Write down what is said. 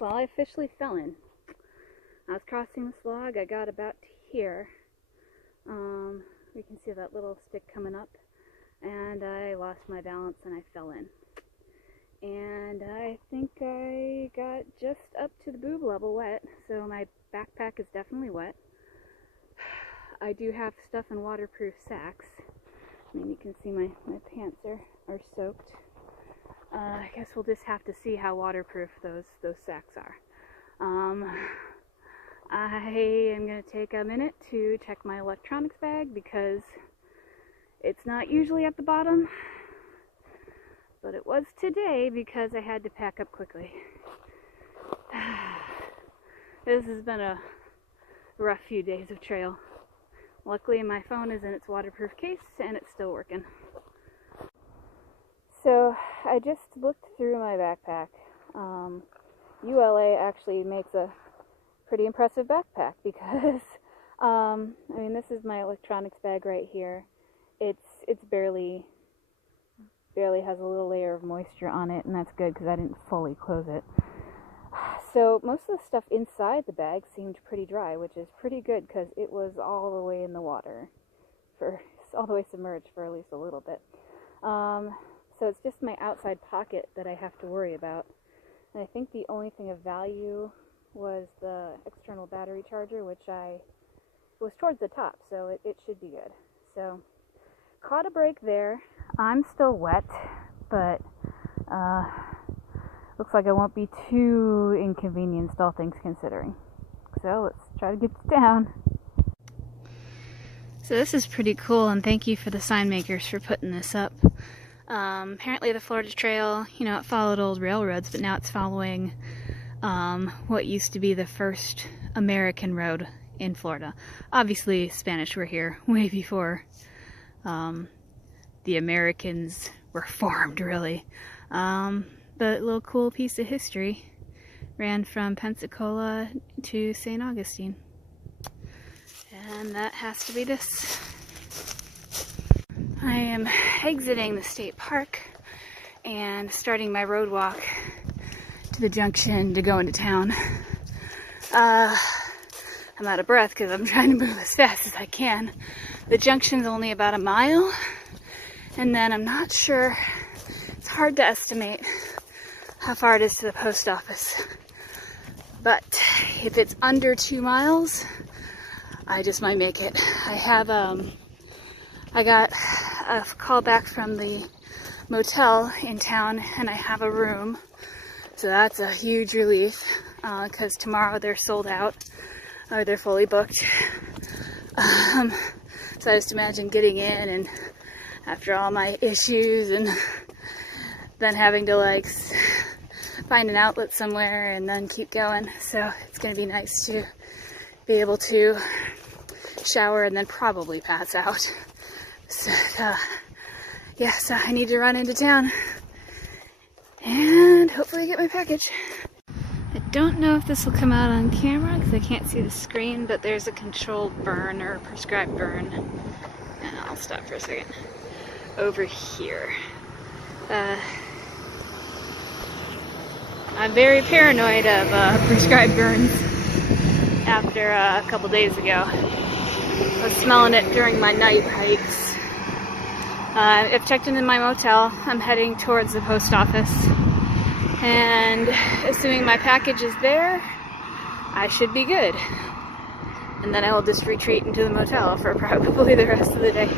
well, I officially fell in. I was crossing this log. I got about to here. You can see that little stick coming up, and I lost my balance and I fell in. And I think I got just up to the boob level wet, so my backpack is definitely wet. I do have stuff in waterproof sacks. I mean, you can see my pants are soaked. I guess we'll just have to see how waterproof those sacks are. I am going to take a minute to check my electronics bag because it's not usually at the bottom, but it was today because I had to pack up quickly. This has been a rough few days of trail. Luckily my phone is in its waterproof case and it's still working. So I just looked through my backpack. ULA actually makes a pretty impressive backpack because I mean, this is my electronics bag right here. It's barely has a little layer of moisture on it, and that's good because I didn't fully close it. So most of the stuff inside the bag seemed pretty dry, which is pretty good because it was all the way in the water, all the way submerged for at least a little bit. So it's just my outside pocket that I have to worry about. And I think the only thing of value was the external battery charger, which was towards the top, so it should be good. So caught a break there. I'm still wet, but looks like I won't be too inconvenienced, all things considering. So let's try to get this down. So this is pretty cool, and thank you for the sign makers for putting this up. Apparently the Florida Trail, you know, it followed old railroads, but now it's following what used to be the first American road in Florida. Obviously Spanish were here way before the Americans were formed, really. But a little cool piece of history. Ran from Pensacola to St. Augustine. And that has to be this. I am exiting the state park and starting my road walk to the junction to go into town. I'm out of breath because I'm trying to move as fast as I can. The junction's only about a mile, and then I'm not sure, it's hard to estimate how far it is to the post office. But if it's under 2 miles, I just might make it. I got a call back from the motel in town, and I have a room. So that's a huge relief, because tomorrow they're sold out, or they're fully booked. So I just imagine getting in, and after all my issues, and then having to like find an outlet somewhere and then keep going. So it's going to be nice to be able to shower and then probably pass out. So yeah, so I need to run into town and hopefully get my package. I don't know if this will come out on camera because I can't see the screen, but there's a controlled burn or prescribed burn. And I'll stop for a second. Over here. I'm very paranoid of prescribed burns after a couple days ago. I was smelling it during my night hikes. I've checked into my motel. I'm heading towards the post office. And assuming my package is there, I should be good. And then I will just retreat into the motel for probably the rest of the day.